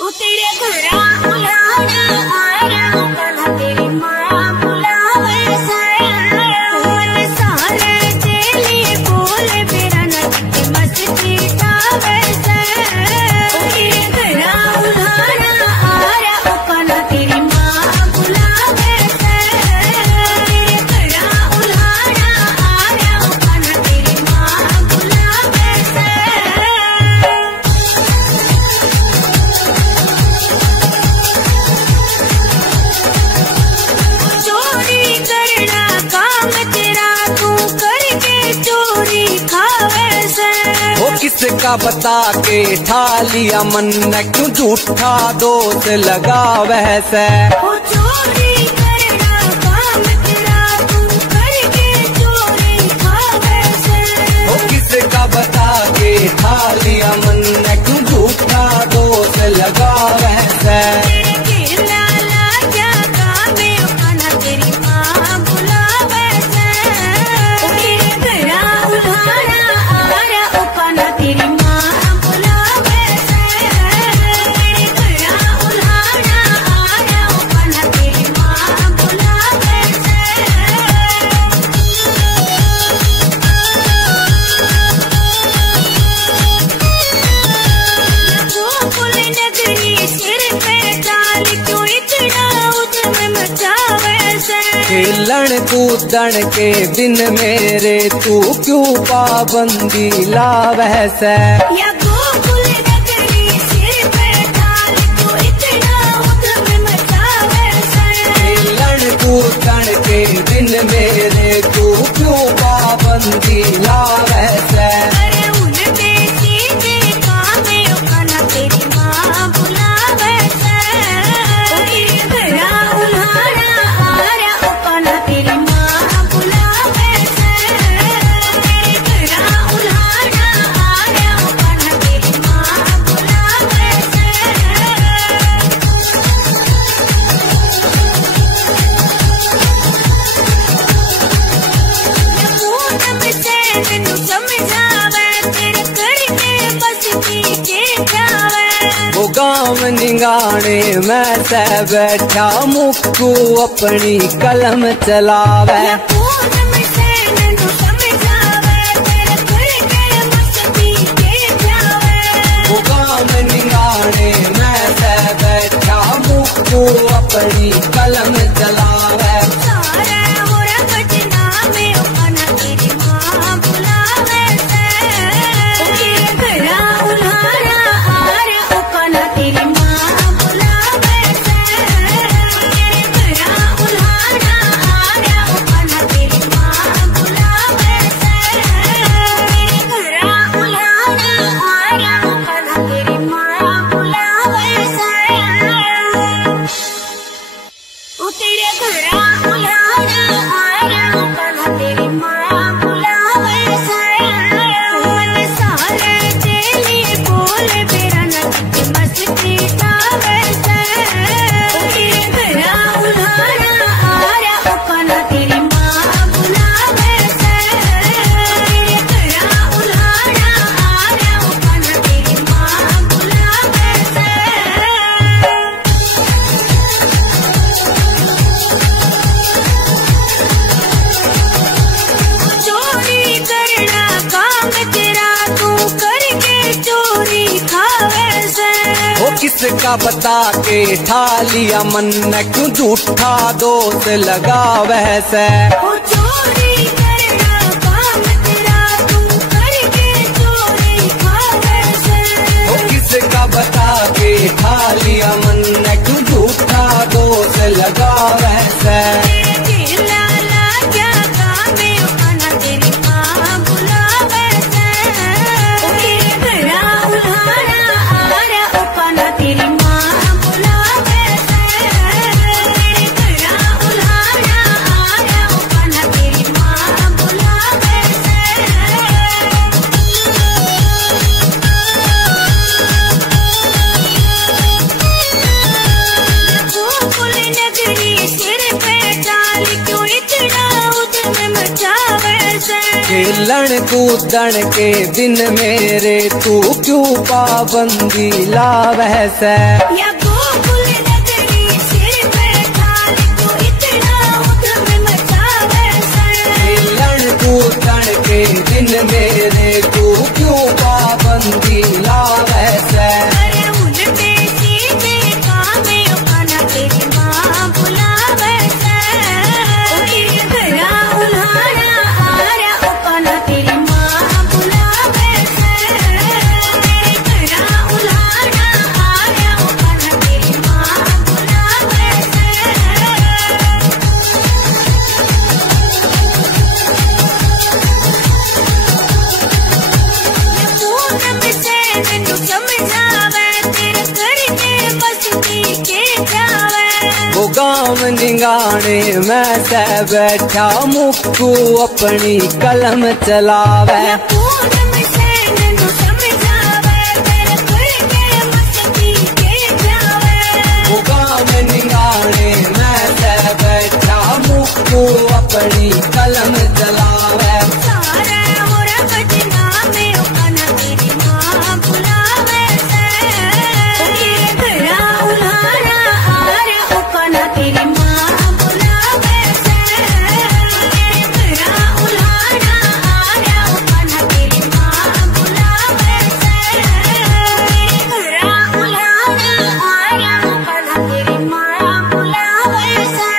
तेरे घरा बुलाना आया कल तेरी माँ बुलावे मन सारे चेली बोले मेरा नदी मस्ती तावे तेरे घरा बुलाना आया कल तेरी माँ बुलावे तेरे घरा बुलाना आया कल तेरी माँ बुलावे किसका बता के ठा लिया मन न क्यों झूठा दोष लगा वैसे चोरी करना काम तेरा तू करके चोरी खा वैसे किसका बता के ठा लिया मन न क्यों झूठा दोष लगा वैसे खेलन कूदन के दिन मेरे तू क्यों पाबंदी ला वैसे खेलन कूदन के दिन मेरे तू क्यों पाबंदी ला वैसे गाँव निगाने मैं से बैठा मुक्कू अपनी कलम चलावे गाँव निगाने मैं से बैठा मुक्कू अपनी कलम चलावे किसका बता के ठा लिया मन न क्यों झूठा दोष लगा वैसे चोरी करना काम तेरा तू करके चोरी खा वैसे किसका बता के ठा लिया मन न क्यों झूठा दोष लगा वैसे तेरी माँ खेलन कूदन के दिन मेरे तू क्यों पाबंदी लावै से। या गोकुल नगरी सिर पे ढाल तू इतना उधम मचावे से। खेलन कूदन के दिन मेरे तू क्यों पाबंदी लावै से। अरे उल्टे सीधे कामे उकाना तेरी माँ बुलावे से। तेरे घरा उल्हाड़ा आरा उकाना तेरी माँ बुलावे से। तेरे घरा उल्हाड़ा आरा उकाना तेरी माँ बुलावे से। पूनम से मैनू समझावे तेरे करके मस्ती के जावे। वो गाँव निगाने मैं से बैठा मुक्कू अपनी कलम चलावे। पूनम से मैनू समझावे तेरे करके मस्ती के जावे। वो गाँव निगाने मैं से बैठा मुक्कू अपनी कलम चलावे। सारे होरा बदनामे उकाना तेरी माँ बुलावे से। तेरे घरा उल्हाड़ा आरा उकाना तेरी माँ बुलावे से। तेरे घरा उल्हाड़ा आरा उकाना तेरी माँ बुलावे से। तेरे घरा उल्हाड़ा आरा उकाना तेरी माँ बुलावे से।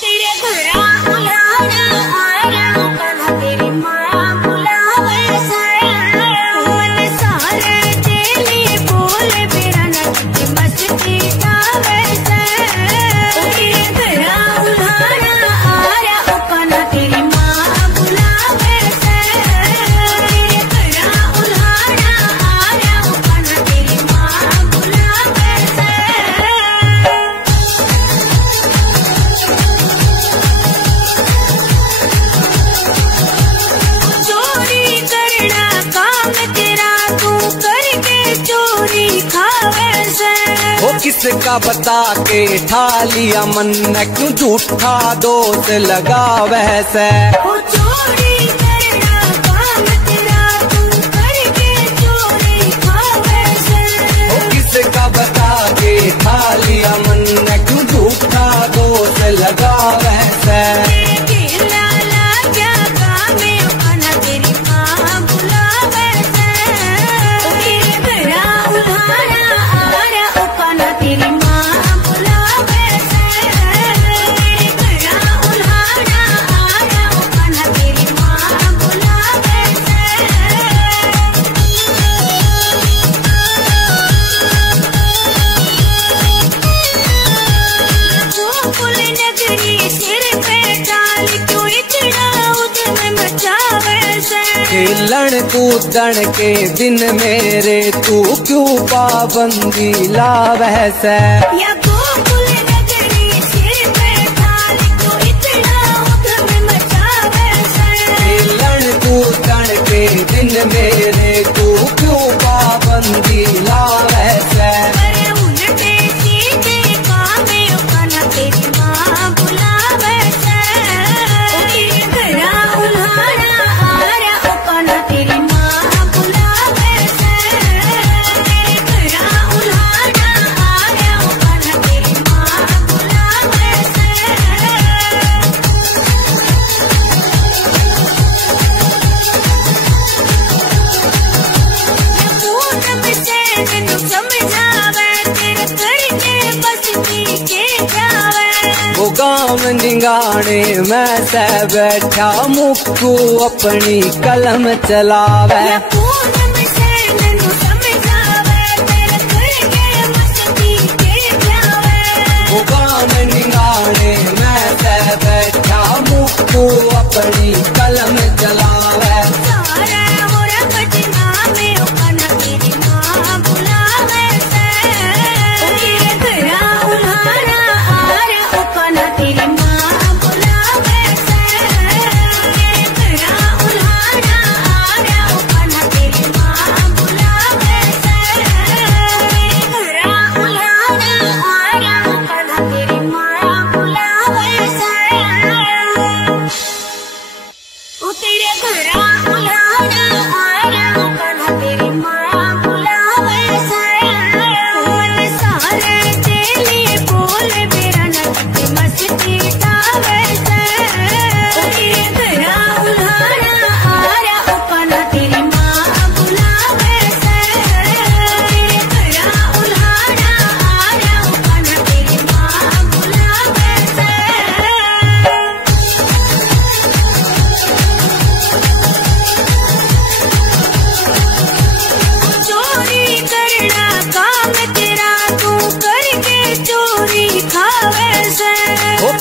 तेरे घरा उल्हाड़ा आरा उकाना तेरी माँ बुलावे से। मन सारे तेली बोले बेरा नच मस्ती गावे से। तेरे घरा उल्हाड़ा आरा उकाना तेरी माँ बुलावे से। तेरे घरा उल्हाड़ा आरा उकाना तेरी माँ बुलावे से। चोरी करना काम तेरा तू करके चोरी खावे से। वो किसका बता के ठा लिया मन क्यों झूठा दोष लगावे से। वो चोरी करना काम तेरा तू करके चोरी खावे से। वो किसका बता के ठा लिया मन क्यों झूठा दोष लगावे से। तेरे लाला क्या कामे उकाना तेरी माँ बुलावे से। तेरे घरा उल्हाड़ा आरा उकाना तेरी माँ बुलावे से। तेरे घरा उल्हाड़ा आरा उकाना तेरी माँ बुलावे से। गोकुल नगरी सिर पे डाल क्यों इतना उधम मचावे से। खेलन कूदन के दिन मेरे तू क्यों पाबंदी लावै से। या गोकुल नगरी सिर पे डाल क्यों इतना उधम मचावे से। खेलन कूदन के दिन मेरे तू क्यों पाबंदी लावै से। अरे उल्टे सीधे कामे उकाना तेरी माँ बुलावे से। तेरे घरा उल्हाड़ा आरा उकाना तेरी माँ बुलावे से। तेरे घरा उल्हाड़ा आरा उकाना तेरी माँ बुलावे से। पूनम से मैनू समझावे तेरे करके मस्ती के जावे। वो गाँव निगाने मैं से बैठा मुक्कू अपनी कलम चलावे। पूनम से मैनू समझावे तेरे करके मस्ती के जावे। वो गाँव निगाने मैं से बैठा मुक्कू अपनी कलम चलावे। सारे होरा बदनामे उकाना तेरी माँ बुलावे से। तेरे घरा उल्हाड़ा आरा उकाना तेरी माँ बुलावे से। तेरे घरा उल्हाड़ा आरा उकाना तेरी माँ बुलावे से। तेरे घरा उल्हाड़ा आरा उकाना तेरी माँ बुलावे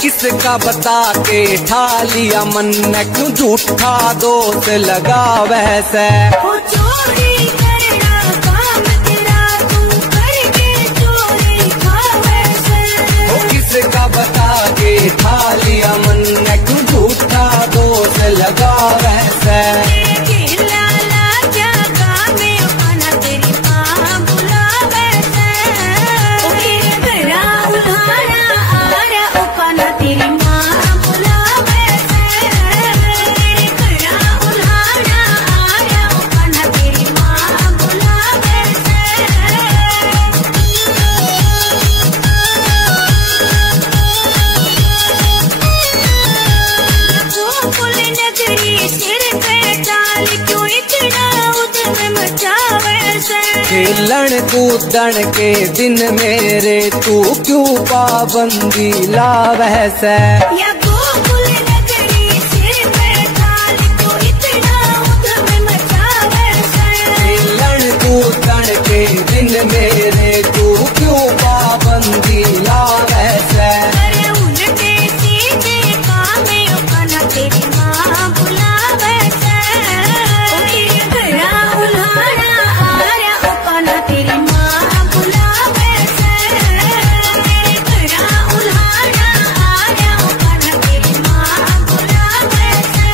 किसका बता के ठा लिया मन में, क्यों झूठा दोष लगा वैसे। वो चोरी करना काम तेरा, तू करके चोरी खा वैसे। वो किसका बता के ठा लिया मन में, क्यों झूठा दोष लगा वैसे। लाला क्या काम है खाना तेरी माँ बुला वैसे। घरा उल्हाड़ा आ रहा खाना तेरी माँ बुला वैसे। घरा उल्हाड़ा आ रहा खाना तेरी माँ बुला वैसे। गोकुल नगरी सिर पे डाल क्यों इतना उधम मचा वैसे। खेलन कूदन के दिन मेरे तू क्यों पाबंदी ला वैसे। या गोकुल नगरी सिर पे डाल क्यों इतना उधम मचा वैसे। खेलन कूदन के दिन मेरे तू क्यों पाबंदी ला वैसे। अरे उल्टे सीधे काम है खाना तेरी माँ बुला वैसे। घरा उल्हाड़ा आ रहा खाना तेरी माँ बुला वैसे। घरा उल्हाड़ा आ रहा खाना तेरी माँ बुला वैसे।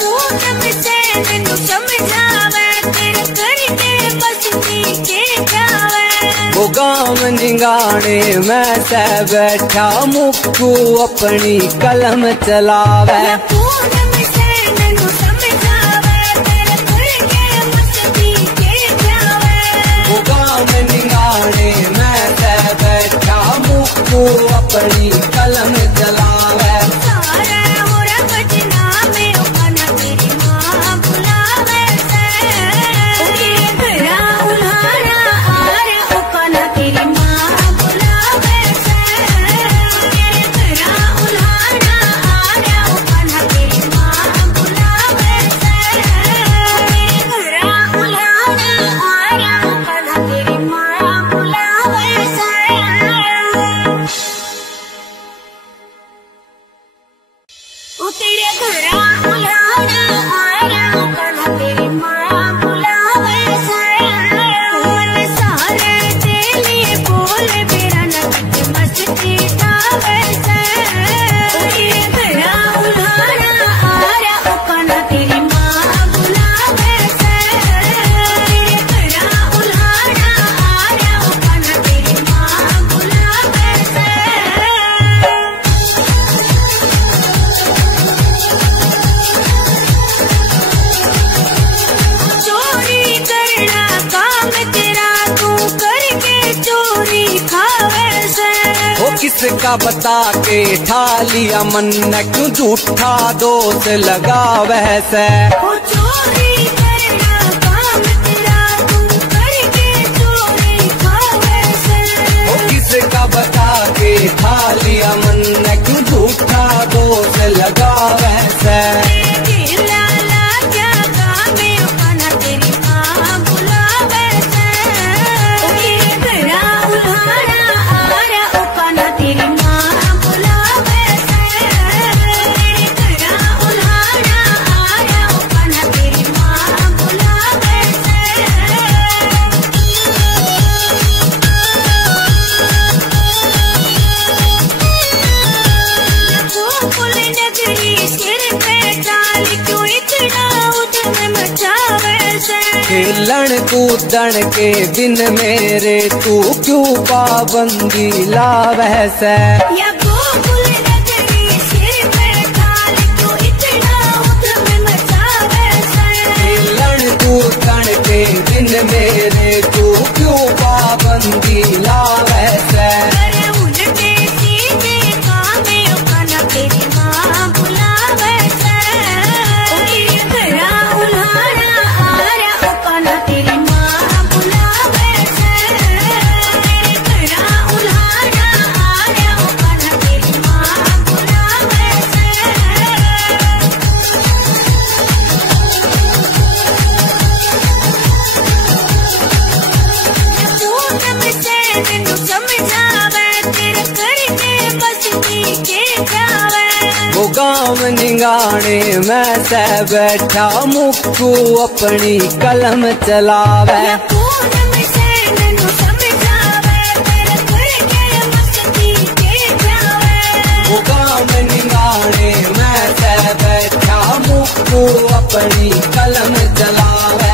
पूनम से मैनू समझावे तेरे करके बसती के जावे। वो गाँव निगाने मैं सह बैठा मुक्कू अपनी कलम चलावे। पूनम से मैनू समझावे तेरे करके बसती के जावे। वो गाँव निगाने मैं सह बैठा मुक्कू अपनी कलम चलावे। सारा होरा बजना में खाना तेरी माँ बुला वैसे। घरा उल्हाड़ा आ रहा खाना तेरी माँ बुला वैसे। घरा उल्हाड़ा आ रहा खाना तेरी माँ बुला वैसे। घरा उल्हाड़ा आ रहा खाना तेरी माँ बुला वैसे। तेरे घरा उल्हाड़ा आ रहा खाना तेरी माँ बुला वैसे। मन सारे तेरे बोल मेरा नच मस्ती था वैसे। घरा उल्हाड़ा आ रहा खाना तेरी माँ बुला वैसे। घरा उल्हाड़ा आ रहा खाना तेरी माँ बुला वैसे। चोरी करना काम तेरा, तू करके चोरी खा वैसे। वो किसका बता के ठा लिया मन में, क्यों झूठा दोष लगा वैसे। वो चोरी करना काम तेरा, तू करके चोरी खा वैसे। वो किसका बता के ठा लिया मन में, क्यों झूठा दोष लगा वैसे। लाला क्या काम है खाना तेरी माँ बुला वैसे। घरा उल्हाड़ा आ रहा खाना तेरी माँ बुला वैसे। घरा उल्हाड़ा आ रहा खाना तेरी माँ बुला वैसे। गोकुल नगरी सिर पे डाल क्यों इतना उधम मचा वैसे। खेलन कूदन के दिन मेरे तू क्यों पाबंदी ला वैसे। या गोकुल नगरी सिर पे डाल क्यों इतना उधम मचा वैसे। खेलन कूदन के दिन मेरे तू क्यों पाबंदी ला वैसे। अरे उल्टे सीधे काम है खाना तेरी माँ बुला वैसे। घरा उल्हाड़ा आ रहा खाना तेरी माँ बुला वैसे। घरा उल्हाड़ा आ रहा खाना काम निगाने मैं से बैठा मुक्कू अपनी कलम चलावे। वो काम निगाने मैं से बैठा मुक्कू अपनी कलम चलावे।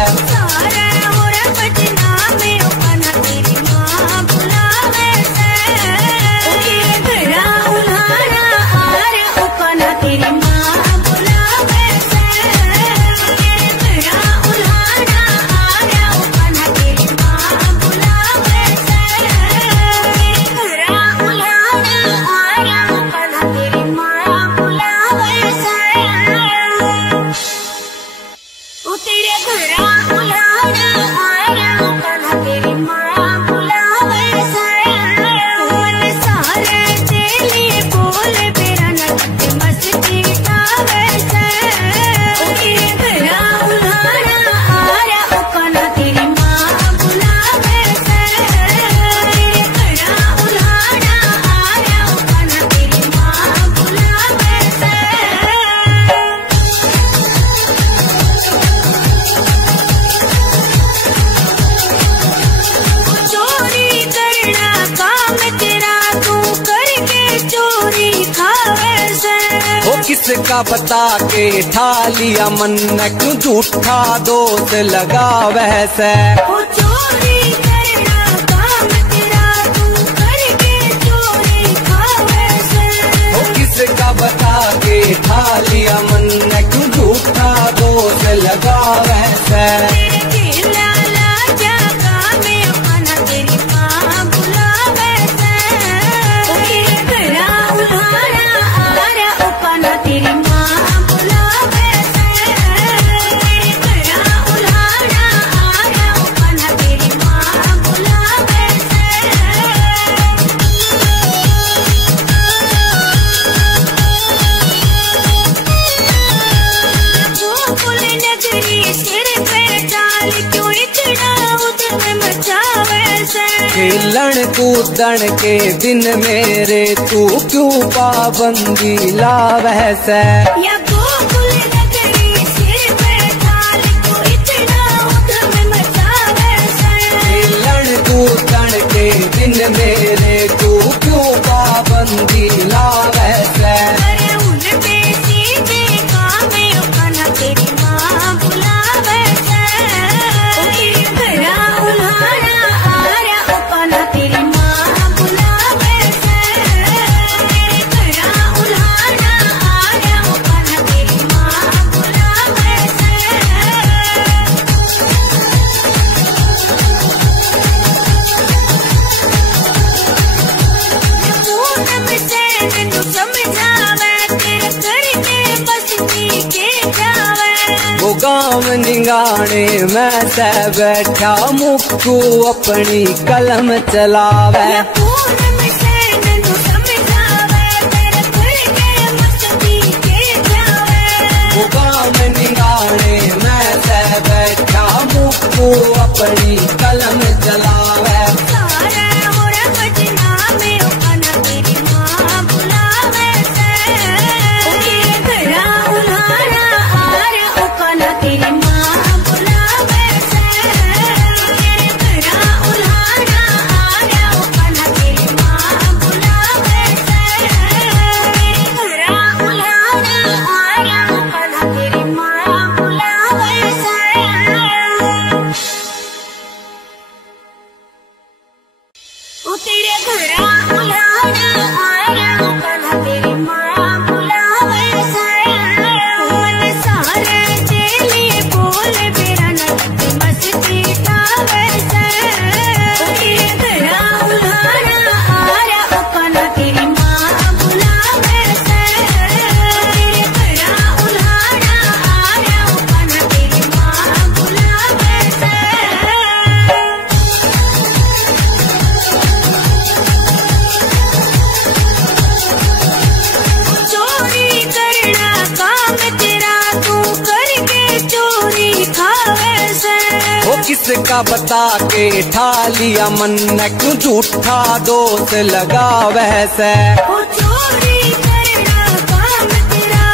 किसका बता के ठा लिया मन न क्यों झूठा दोस्त लगा वैसे। वो चोरी करना काम तेरा तू करके चोरी खा वैसे। वो किसका बता के ठा लिया मन न क्यों झूठा दोस्त लगा वैसे। खेलन कूदन के दिन मेरे तू क्यों पाबंदी ला वैसे। खेलन कूदन के दिन मेरे तू क्यों पाबंदी ला वैसे। वो गाँव निगाने मैं से बैठा मुक्कू अपनी कलम चलावे। वो गाँव निगाने मैं से बैठा मुक्कू अपनी कलम चलावे। किसका बता के ठा लिया मन न क्यों झूठा दोस्त लगा वैसे। वो चोरी करना काम तेरा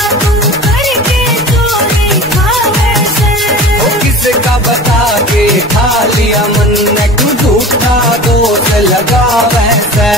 लगावे से।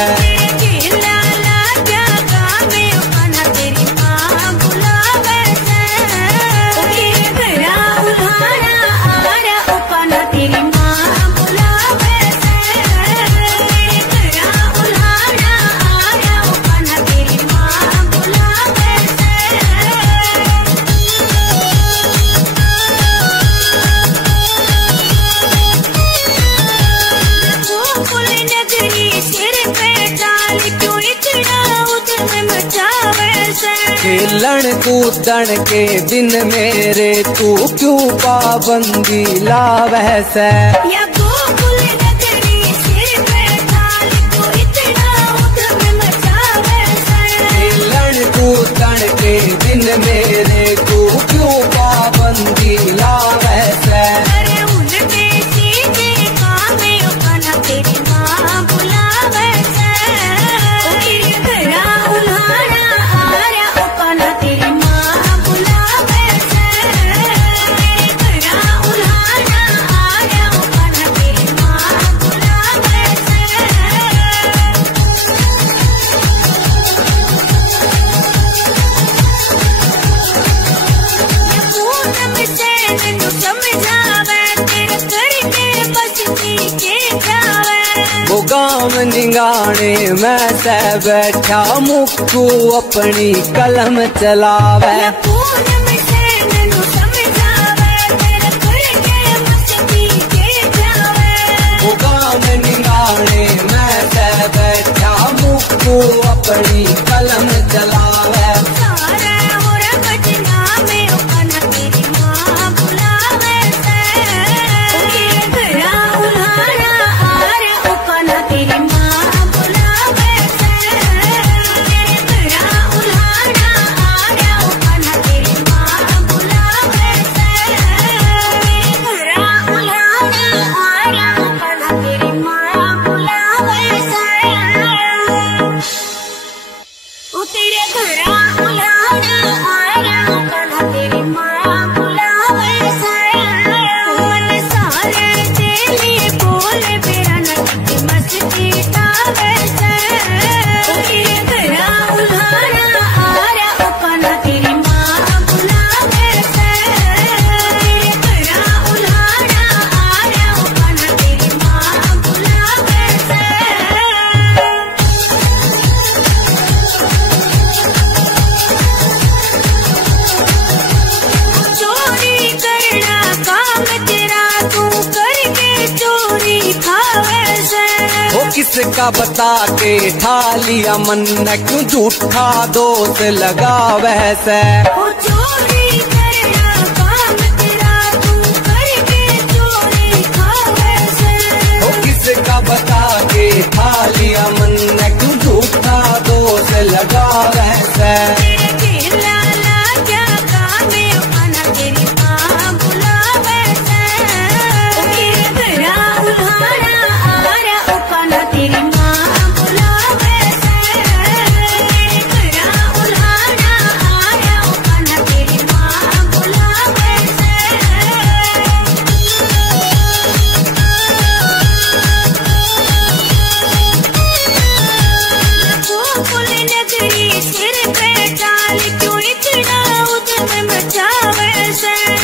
खेलन कूदन के दिन मेरे तू क्यों पाबंदी लावे से। खेलन कूदन के दिन मेरे तू क्यों पाबंदी लावे से। गाँव निगाने मैं से बैठा मुक्कू अपनी कलम चलावे। गाँव निगाने मैं से बैठा मुक्कू अपनी कलम चलावे। किसका बता के ठा लिया मन न क्यों झूठा दोष लगावे से। चोरी करना काम तेरा तू करके चोरी खावे से। किसका बता के ठा लिया मन न क्यों झूठा दोष लगावे से।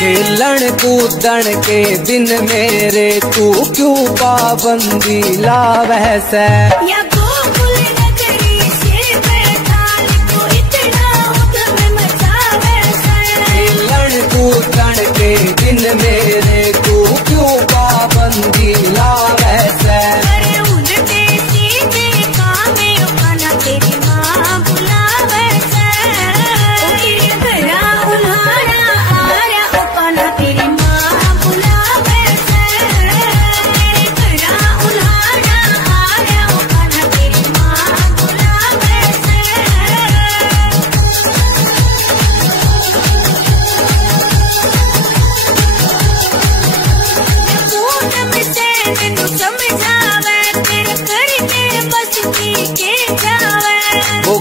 खेलन कूदन के दिन मेरे तू क्यों पाबंदी लावे से। खेलन कूदन के दिन मेरे तू क्यों पाबंदी लावे से।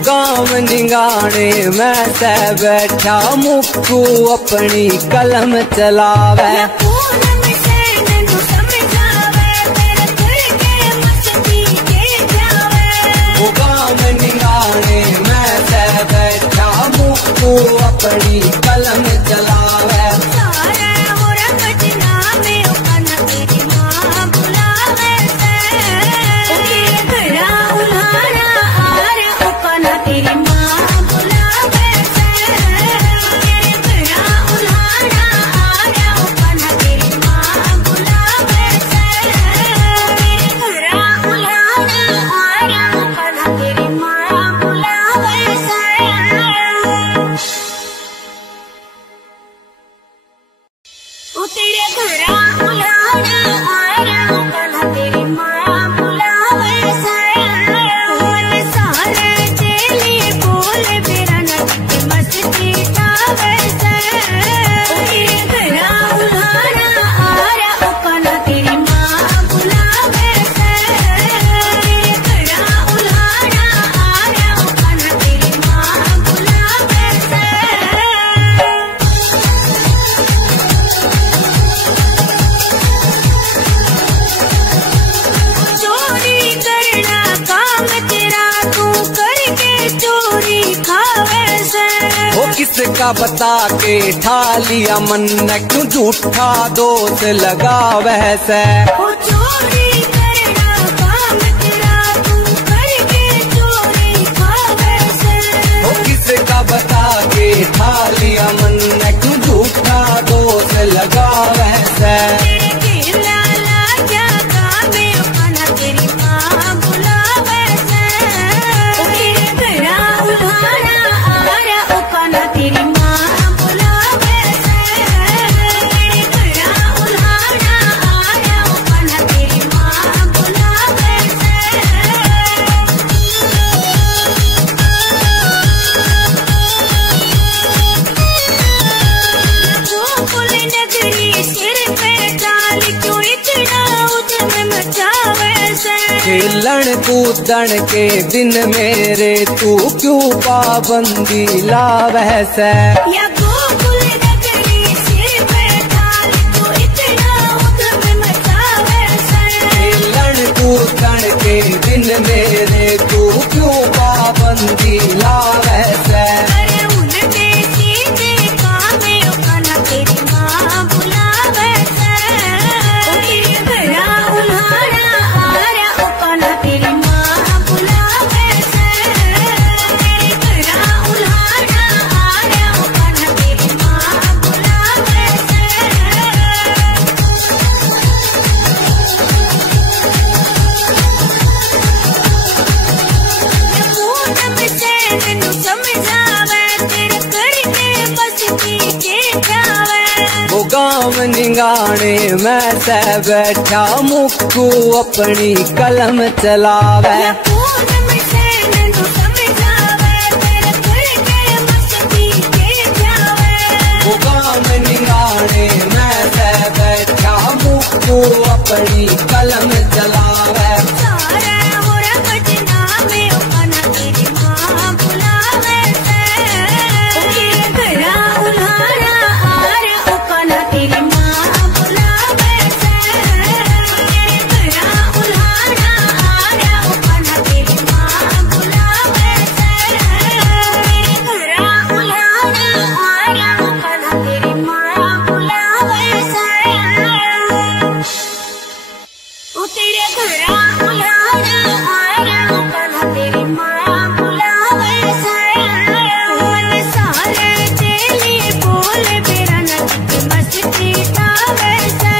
गाँव निगाने मैं से बैठा मुक्कू अपनी कलम चलावे। मुक्कू अपनी कलम चलावे। सारे हो रंगत नामे ओकना तेरी माँ बुलावे से। तेरे घरा उल्हाड़ा आरे ओकना तेरी माँ बुलावे से। तेरे घरा उल्हाड़ा आरे ओकना तेरी माँ बुलावे से। तेरे घरा उल्हाड़ा आरे ओकना तेरी माँ बुलावे से। ओ तेरे घरा उल्हाड़ा आया ओकना तेरी माँ बुलावे से। मन सारे चेली बोले बेरा नच मस्ती तावे से। ओ तेरे घरा उल्हाड़ा आया ओकना तेरी माँ बुलावे से। तेरे घरा उल्हाड़ा आया ओकना तेरी माँ बुलावे से। चोरी करना काम तेरा तू करके चोरी खावे से। वो किसका बता के ठा लिया मन क्यों झूठा दोष लगावे से। ओ चोरी करना काम तेरा तू करके चोरी खावे से। वो किसका बता के ठा लिया मन क्यों झूठा दोष लगावे से। तेरे केला लाजा कामे ओकना तेरी माँ बुलावे से। ओ तेरे घरा उल्हाड़ा आया ओकना तेरी माँ बुलावे से। तेरे घरा उल्हाड़ा आया ओकना तेरी माँ बुलावे से। गोकुल नगरी सिर पे डाल क्यों इतना उद्यम मचावे से। खेलन कूदन के दिन मेरे तू क्यों पाबंदी लावे से। या गोकुल नगरी सिर पे डाल क्यों इतना उद्यम मचावे से। खेलन कूदन के दिन मेरे तू क्यों पाबंदी लावे से। अरे उल्टे सीधे कामे ओकना तेरी माँ बुलावे से। ओ तेरे घरा उल्हाड़ा आया ओकना तेरी माँ बुलावे से। तेरे घरा उल्हाड़ा आया ओकना तेरी माँ बुलावे से। पूनम से मैनू समझावे तेरे करके बस पीछे जावे। वो गाँव निगाने मैं से बैठा मुक्कू अपनी कलम चलावे। या पूनम से मैनू समझावे तेरे करके बस पीछे जावे। वो गाँव निगाने मैं से बैठा मुक्कू अपनी कलम चलावे। सारे हो रंगत नामे ओकना तेरी माँ बुलावे से। ओ तेरे घरा उल्हाड़ा आया ओकना तेरी माँ बुलावे से। तेरे घरा उल्हाड़ा आया ओकना तेरी माँ बुलावे से। तेरे घरा उल्हाड़ा आया ओकना तेरी माँ बुलावे से। ओ तेरे घरा उल्हाड़ा आया ओकना तेरी माँ बुलावे से। मन सारे चेली बोले बेरा नच मस्ती तावे से।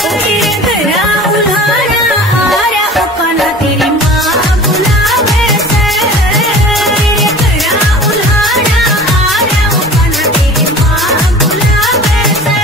ओ तेरे घरा उल्हाड़ा आया ओकना तेरी माँ बुलावे से। तेरे घरा उल्हाड़ा आया ओकना तेरी माँ बुलावे से।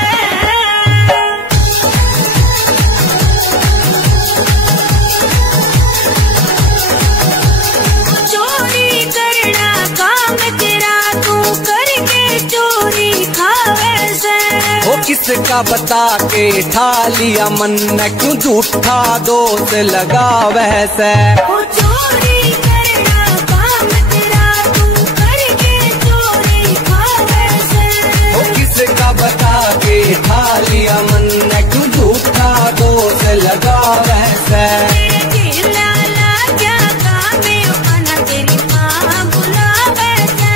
चोरी करना काम तेरा तू करके चोरी खावे से। वो किसका बता के ठा लिया मन क्यों झूठा दोष लगावे से। ओ चोरी करना काम तेरा तू करके चोरी खावे से। वो किसका बता के ठा लिया मन क्यों झूठा दोष लगावे से। तेरे केला लाजा कामे ओकना तेरी माँ बुलावे से।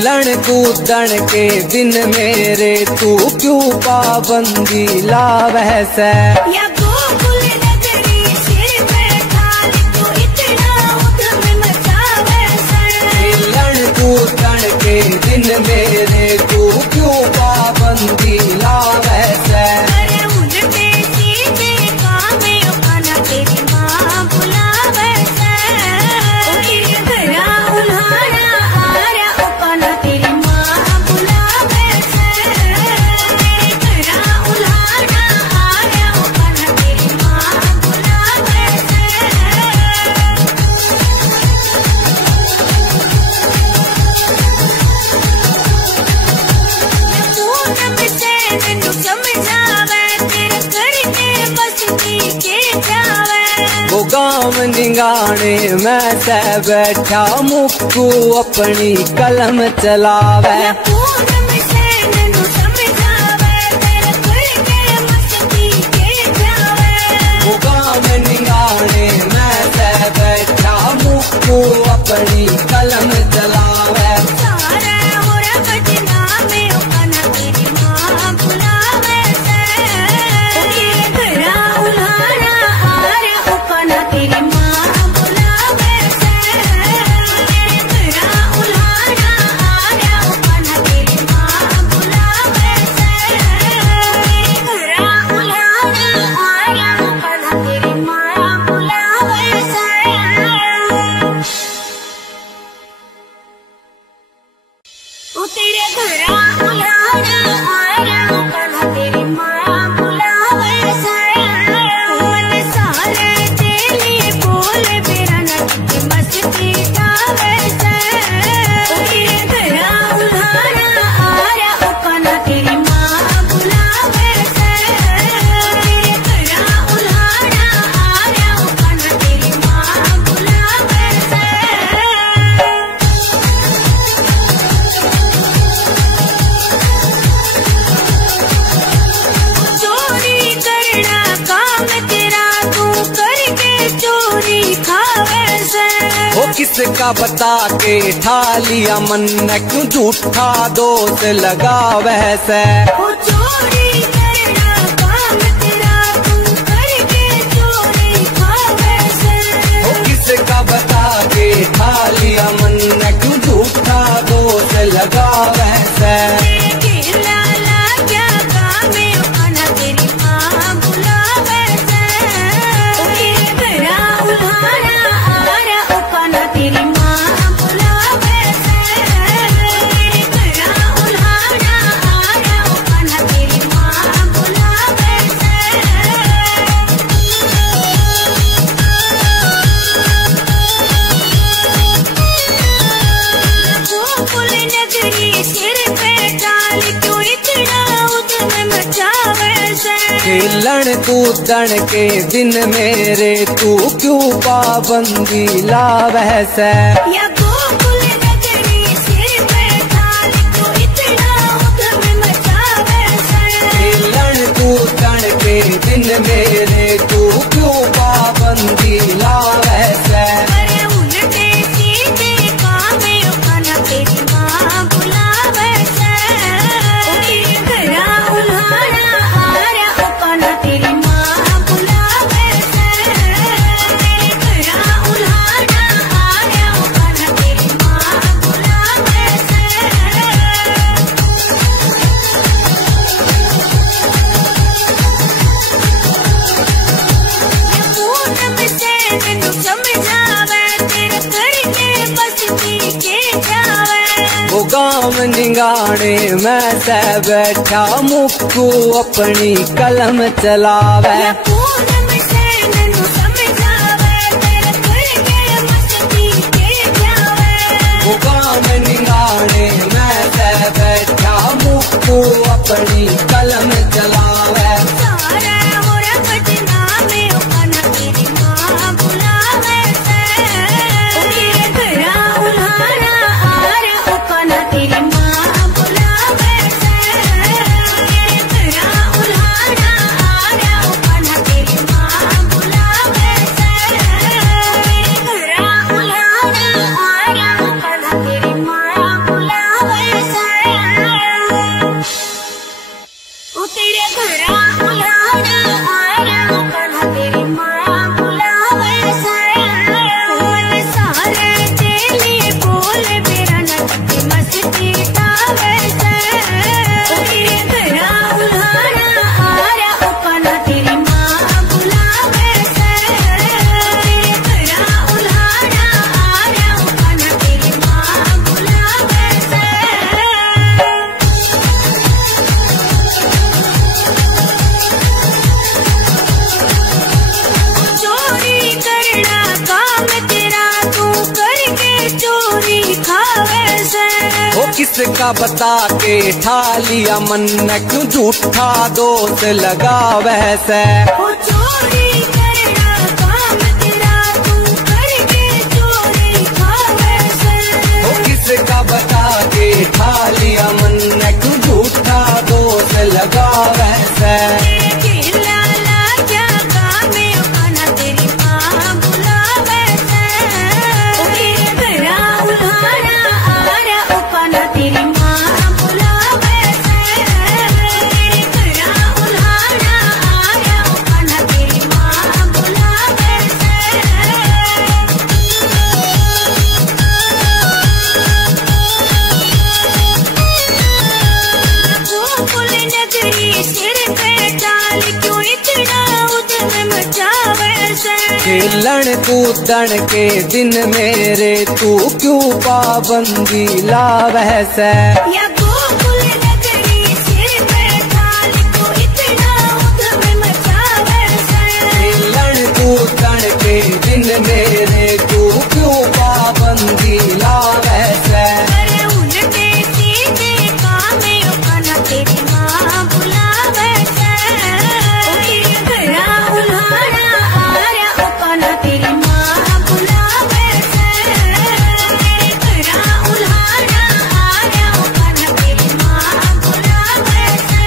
खेलन कूदन के दिन मेरे तू क्यों पाबंदी लावै से। या गोकुल नगरी सिर पे ठाल तू इतना उधम मचावे से। खेलन कूदन के दिन मेरे तू क्यों पाबंदी लावै से। अरे उल्टे सीधे कामे उखाना तेरी माँ बुलावे से। घरा उल्हाड़ा आरा उखाना तेरी माँ बुलावे से। घरा उल्हाड़ा आरा उखाना तेरी माँ बुलावे से। पूनम से मैनू समझावे तेरे करके बस के जावे। वो गाँव निगाने मैं से बैठा मुक्कू अपनी कलम चलावे। या पूनम से मैनू समझावे तेरे करके बस के जावे। वो गाँव निगाने मैं से बैठा मुक्कू अपनी कलम चलावे। सारे होरा बदनामे उखाना तेरी माँ बुलावे से। घरा उल्हाड़ा आरा उखाना तेरी माँ बुलावे से। घरा उल्हाड़ा आरा उखाना तेरी माँ बुलावे से। घरा उल्हाड़ा आरा उखाना तेरी माँ बुलावे से। ओ तेरे घरा उल्हाड़ा आरा उखाना तेरी माँ बुलावे से। मन सारे तेली बोल मेरा नच मस्ती गावे से। ओ तेरे घरा उल्हाड़ा आरा उखाना तेरी माँ बुलावे से। तेरे घरा उल्हाड़ा आरा उखाना तेरी माँ बुलावे से। चोरी करना काम तेरा तू करके चोरी खावे से। वो किसका बता के ठा लिया मन क्यों झूठा दोष लगावे से। वो चोरी करना काम तेरा तू करके चोरी खावे से। वो किसका बता के ठा लिया मन क्यों झूठा दोष लगावे से। लाला क्या कामे उखाना तेरी माँ बुलावे से। घरा उल्हाड़ा आरा उखाना तेरी माँ बुलावे से। घरा उल्हाड़ा आरा उखाना तेरी माँ बुलावे से। गोकुल नगरी सिर पे डाल क्यों इतना उधम मचावे से। खेलन कूदन के दिन मेरे तू क्यों पाबंदी लावै से। या गोकुल नगरी सिर पे डाल क्यों इतना उधम मचावे से। खेलन कूदन के दिन मेरे तू क्यों पाबंदी लावै से। अरे उल्टे सीधे कामे उखाना तेरी माँ बुलावे से। घरा उल्हाड़ा आरा उखाना तेरी माँ बुलावे से। घरा उल्हाड़ा आरा उखाना तेरी माँ बुलावे से। पूनम से मैनू समझावे तेरे करके बस के जावे। वो गाँव निगाने मैं से बैठा मुक्कू अपनी कलम चलावे। या पूनम से मैनू समझावे तेरे करके मस्ती के जावे। वो गाँव निगाने मैं से बैठा मुक्कू अपनी कलम चलावे। सारे होरा बदनामे उखाना तेरी माँ बुलावे से। घरा उल्हाड़ा आरा उखाना तेरी माँ बुलावे से। घरा उल्हाड़ा आरा उखाना तेरी माँ किसका बता के ठा लिया मन क्यों झूठा दोष लगा वैसे। चोरी करना काम तेरा तू करके चोरी खा वैसे। किसका बता के ठा लिया मन क्यों झूठा दोष लगा वैसे। खेलन कूदन के दिन मेरे तू क्यों पाबंदी ला वैसे। या गोकुल नगरी सिर पे थाल को इतना उधम मचा वैसे। खेलन कूदन के दिन मेरे तू क्यों पाबंदी ला वैसे। अरे उल्टे सीधे काम उखाना तेरी माँ बुला वैसे। घरा उल्हाड़ा आरा उखाना तेरी माँ बुला वैसे। घरा उल्हाड़ा आरा उखाना तेरी माँ बुला वैसे।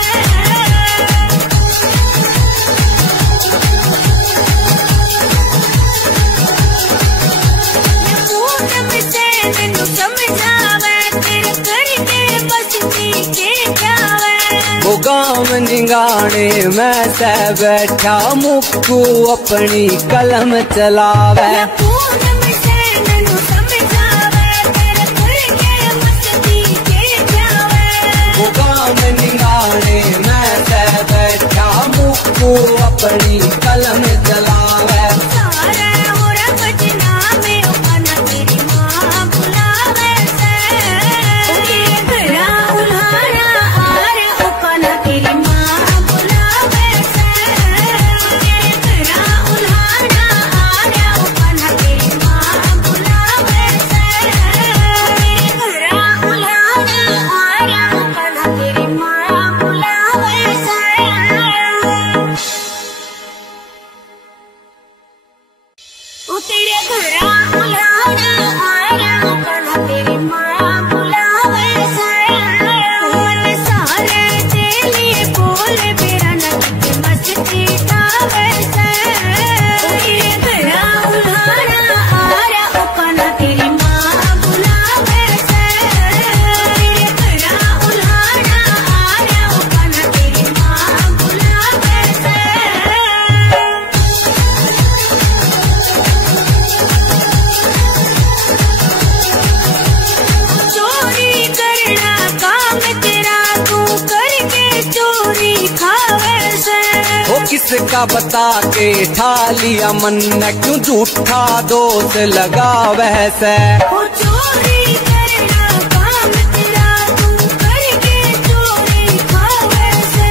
पूनम से तेनू समझावे तेरे करके बसती के जावे। वो गाँव निगाने मैं से बैठा मुक्कू अपनी कलम चलावे। पूनम से तेनू समझावे तेरे करके बसती के जावे। वो गाँव निगाने मैं से बैठा मुक्कू अपनी कलम चलावे। सारे होरा बजना में उखाना तेरी माँ बुलावे से। घरा उल्हाड़ा आरा उखाना तेरी माँ बुलावे से। घरा उल्हाड़ा आरा उखाना तेरी माँ बुलावे से। घरा उल्हाड़ा आरा उखाना तेरी माँ बुलावे से। तेरे घरा उल्हाड़ा आरा उखाना तेरी माँ बुलावे से। मन सारे तेली बोल बेरा नदी मस्ती तावे से। तेरे घरा उल्हाड़ा आरा उखाना तेरी माँ बुलावे से। तेरे घरा उल्हाड़ा आरा उखाना तेरी माँ बुलावे से। चोरी करना काम तेरा तू करके चोरी खावे से। किसका बता के ठा लिया मन क्यों झूठा दोष लगा वैसे। चोरी करना काम तेरा तू करके चोरी खावे से।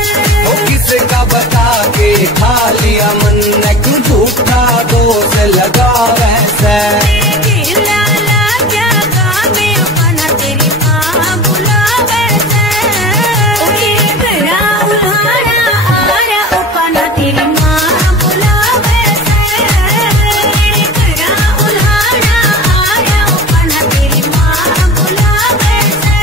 किसका बता के ठा लिया मन क्यों झूठा दोष लगा वैसे। लाला क्या काम उखाना तेरी माँ बुलावे से। घरा उल्हाड़ा आरा उखाना तेरी माँ बुलावे से। घरा उल्हाड़ा आरा उखाना तेरी माँ बुलावे से।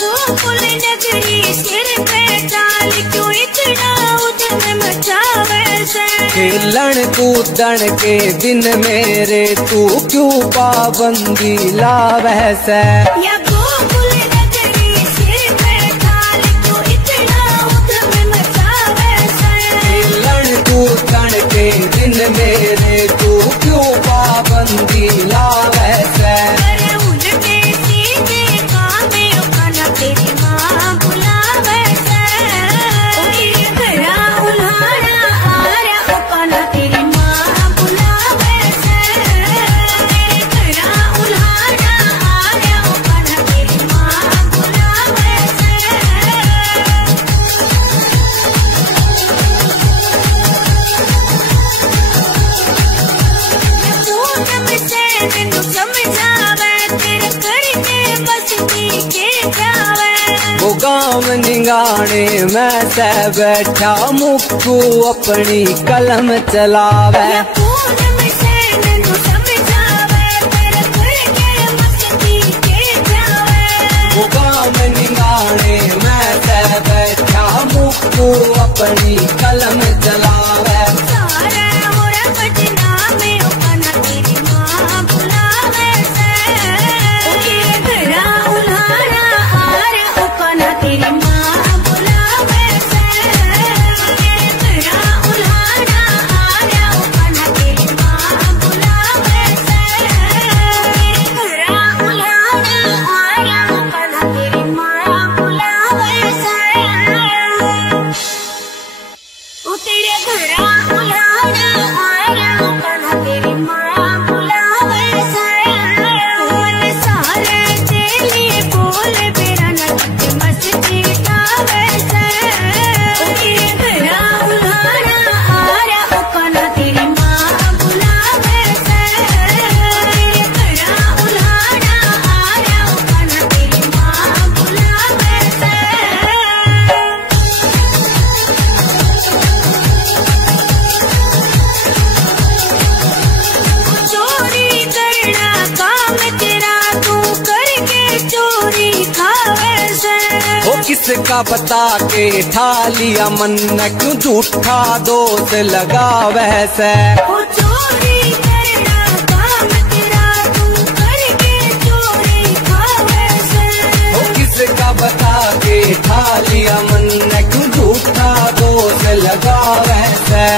गोकुल नगरी सिर पे डाल क्यों इतना उधम मचावे से। खेलन कूदन के दिन मेरे तू क्यों पाबंदी ला वैसे। या गोकुल नगरी सिर पे डाल क्यों इतना उधम मचावे से। खेलन कूदन के दिन मेरे तू क्यों पाबंदी ला वैसे। अरे उल्टे सीधे काम उखाना तेरी माँ बुलावे से। घरा उल्हाड़ा आरा उखाना तेरी माँ बुलावे से। घरा उल्हाड़ा आरा उखाना तेरी माँ बुलावे से। गाँव निगाने मैं से बैठा मुक्कू अपनी कलम चलावे। वो गाँव निगाने मैं से बैठा मुक्कू अपनी कलम चलावे। किसका बता के ठा लिया मन क्यों झूठा दोष लगा वैसे। चोरी करना काम तेरा तू करके चोरी खा वैसे। किसका बता के ठा लिया मन क्यों झूठा दोष लगा वैसे।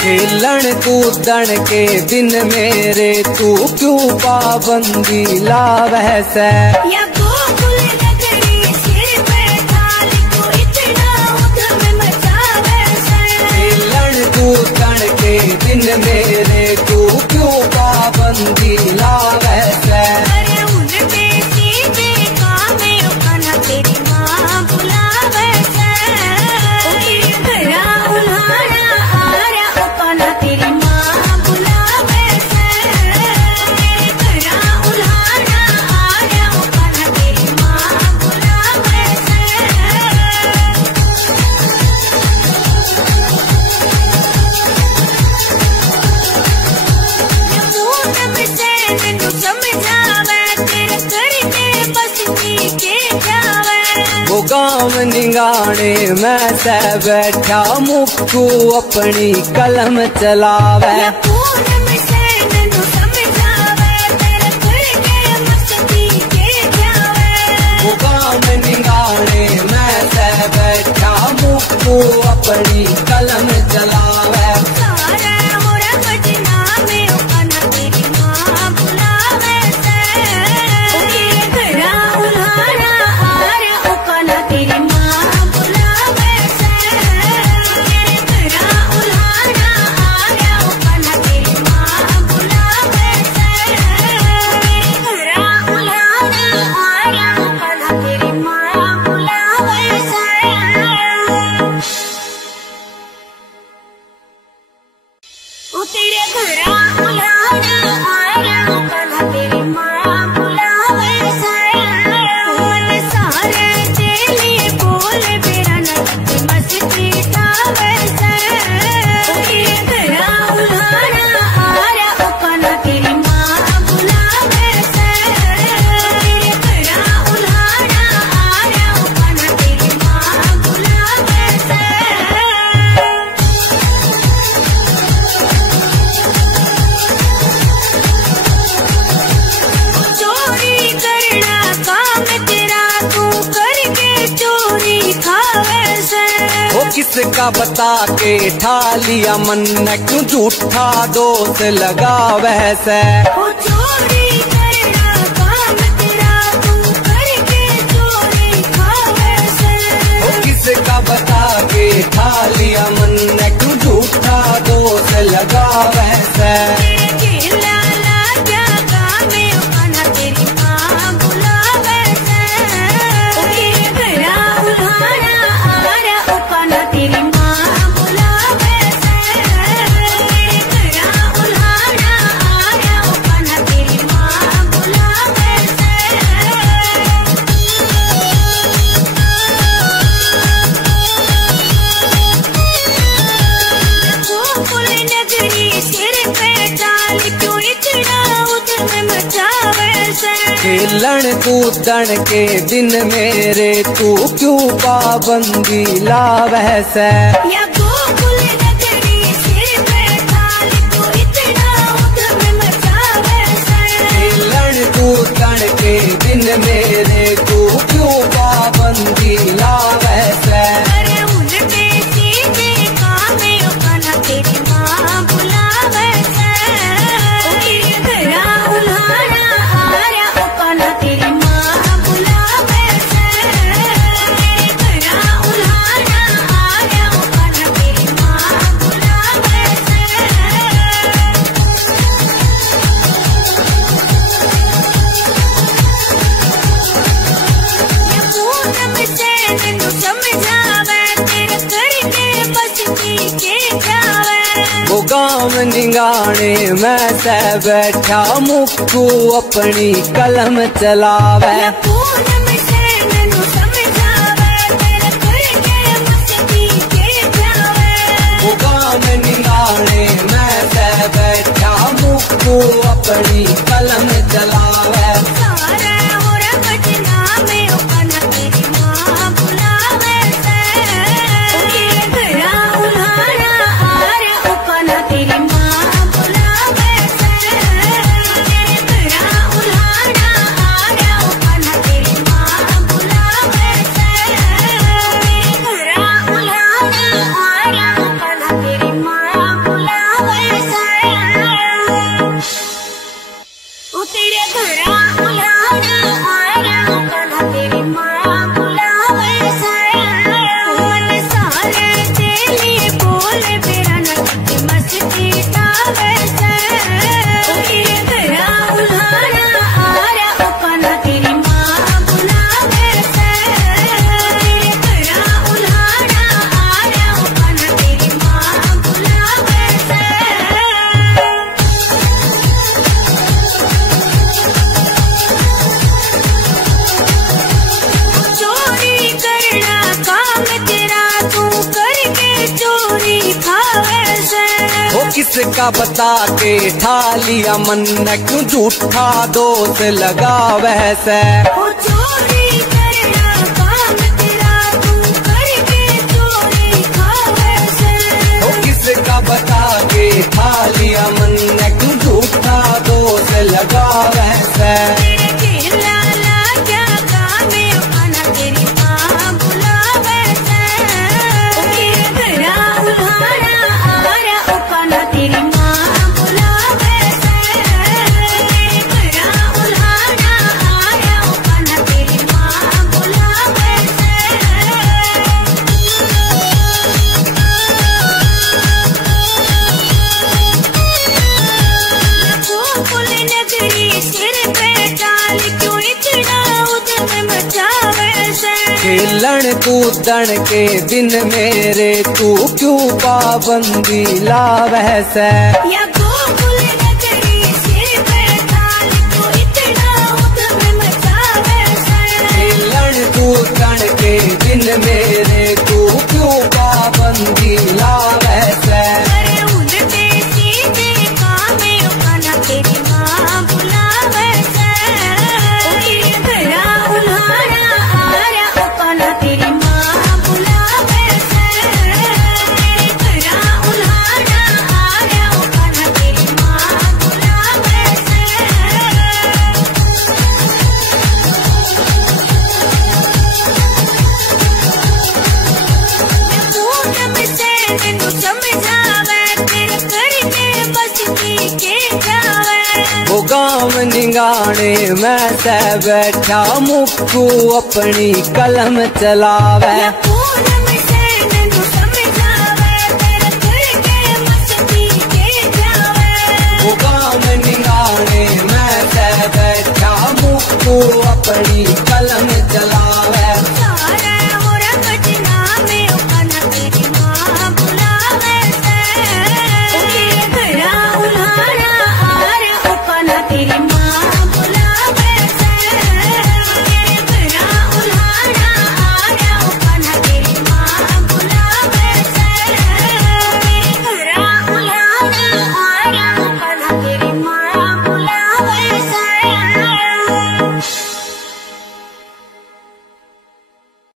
खेलन कूदन के दिन मेरे तू क्यों पाबंदी लावे से। या गोकुल नगरी सिर पे डाल तू इतना उधम मचावे से। खेलन कूदन के दिन मेरे तू क्यों पाबंदी लावे से। अरे उनके सीधे कामे उकाना तेरी माँ बुलावे से। घरा उल्हाड़ा आरा उकाना तेरी माँ बुलावे से। घरा उल्हाड़ा आरा उकाना तेरी माँ बुलावे से। पूनम से मैनू समझावे तेरे करके बस जी के जावे। वो गाँव निगाने मैं से बैठा मुक्कू अपनी कलम चलावे। पूनम से मैनू समझावे तेरे करके बस जी के जावे। वो गाँव निगाने मैं से बैठा मुक्कू अपनी कलम चलावे। सारा मोरा बदनामी उकाना तेरी माँ बुलावे से। घरा उल्हाड़ा आरा उकाना तेरी माँ बुलावे से। घरा उल्हाड़ा आरा उकाना तेरी माँ बुलावे से। घरा उल्हाड़ा आरा उकाना तेरी माँ बुलावे से। तेरे घरा उल्हाड़ा आरा उकाना तेरी माँ बुलावे से। मन सारे तेली बोल बेरा नच मस्ती तावे से। घरा उल्हाड़ा आरा उकाना तेरी माँ बुलावे से। घरा उल्हाड़ा आरा उकाना तेरी माँ बुलावे से। चोरी करना काम तेरा तू करके चोरी खावे से। किसका बता के ठा लिया मन क्यों झूठा दोष लगा वैसे। चोरी करना काम तेरा तू लगावे से। खेलन कूदन के दिन मेरे तू क्यों पाबंदी लावे से। खेलन कूदन के दिन मेरे तू क्यों पाबंदी लावे से। वो गाँव निगाने मैं से बैठा मुक्कू अपनी कलम चलावे। वो गाँव निगाने मैं से बैठा मुक्कू अपनी कलम चलावे। किसका बता के ठा लिया मन न क्यों झूठा दोष लगावे से। चोरी करना काम तेरा तू करके चोरी खावे से। किसका बता के ठा लिया मन न क्यों झूठा दोष लगावे से। खेलन कूदन के दिन मेरे तू क्यों पाबंदी लावे से। खेलन कूदन के दिन मेरे तू क्यों पाबंदी लावे से। वो गाँव निगाने मैं से बैठा मुक्कू अपनी कलम चलावे। पड़ी कलम